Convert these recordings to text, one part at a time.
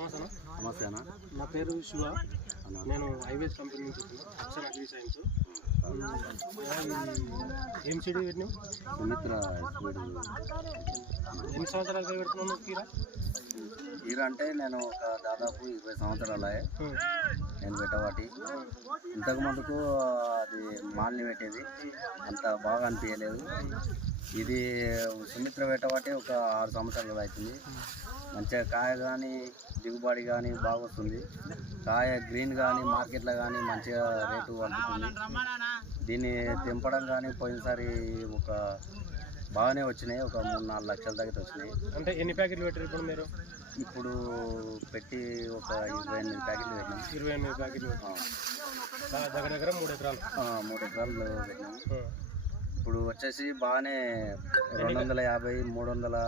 నమస్తే అన్న, నా పేరు శివ. నేను ఐవేస్ కంపెనీ నుంచి అక్షర అగ్రి సైన్స్. ఏం చెడి పెట్టినా సుమిత్ర ఎన్ని సంవత్సరాలుగా పెడుతున్నాను హీరో అంటే నేను ఒక దాదాపు 20 సంవత్సరాలే నేను పెట్టవాటి. ఇంతకు ముందుకు అది మాల్ని పెట్టేది అంత బాగా అనిపించలేదు. ఇది సుమిత్ర పెట్టవాటి ఒక 6 సంవత్సరాలు అవుతుంది. మంచిగా కాయ కానీ దిగుబడి కానీ బాగా వస్తుంది. కాయ గ్రీన్ కానీ మార్కెట్లో కానీ మంచిగా రేటు అందుతుంది. దీన్ని తెంపడం కానీ పోయినసారి ఒక బాగానే వచ్చినాయి, ఒక 3-4 లక్షల దగ్గర వచ్చినాయి. అంటే ఎన్ని ప్యాకెట్లు పెట్టారు ఇప్పుడు మీరు? ఇప్పుడు పెట్టి ఒక 28 ప్యాకెట్లు పెట్టినాం. 28 ప్యాకెట్లు దగ్గర దగ్గర 3 ఎకరాలు 3 ఎకరాలు పెట్టినాం. ఇప్పుడు వచ్చేసి బాగానే 250-300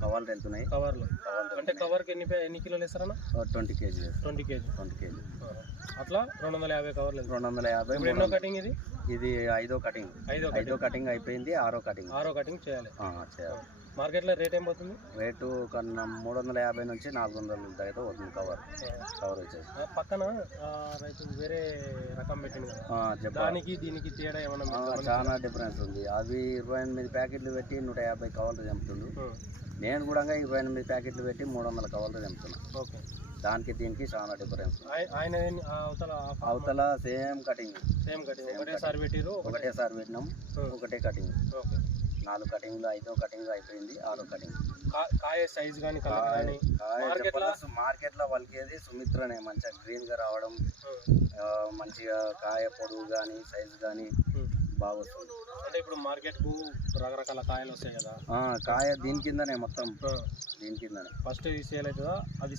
కవర్లు వెళ్తున్నాయి. కవర్లు అంటే కవర్కి ఎన్ని కిలోలు వేస్తారన్నా? 20 కేజీ. 20 కేజీ అట్లా 250 కవర్లు. 250. ఎన్నో కటింగ్ ఇది? ఇది 5వ కటింగ్. 5వ కటింగ్ అయిపోయింది. 6వ కటింగ్ చేయాలి. చేయాలి. మార్కెట్లో రేట్ ఏం పోతుంది? రేటు కన్నా 350 నుంచి 400 దగ్గర పోతుంది కవర్ వచ్చేసి. పక్కన రైతు వేరే రకం పెట్టింది కదా, దానికి దీనికి తేడా ఏమన్నా? చాలా డిఫరెన్స్ ఉంది. అవి 28 ప్యాకెట్లు పెట్టి 150 కవర్లు చంపుతుండు. నేను కూడా 28 ప్యాకెట్లు పెట్టి 300 కవర్లు చంపుతున్నా. ఓకే, దానికి దీనికి చాలా డిఫరెన్స్. ఆయన అవతల సేమ్ కటింగ్ ఒకటేసారి పెట్టినాం. ఒకటే కటింగ్. 4 కటింగ్లు. 5వ కటింగ్ అయిపోయింది. 6వ కటింగ్. కాయ సైజ్ కానీ మార్కెట్లో వాళ్ళకేది సుమిత్రనే మంచిగా గ్రీన్ గా రావడం, మంచిగా కాయ పొడుగు కానీ సైజు కానీ బాగా వస్తుంది. అంటే ఇప్పుడు మార్కెట్ కు రకరకాల కాయలు వస్తాయి కదా, కాయ దీని కిందనే మొత్తం దీని కిందనే ఫస్ట్ ఇది సేల్ అవుతుందా? ఇది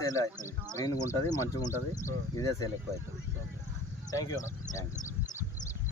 సేల్ అవుతుంది. గ్రీన్గా ఉంటుంది, మంచిగా ఉంటుంది. ఇదే సేల్ ఎక్కువ అవుతుంది. Thank you.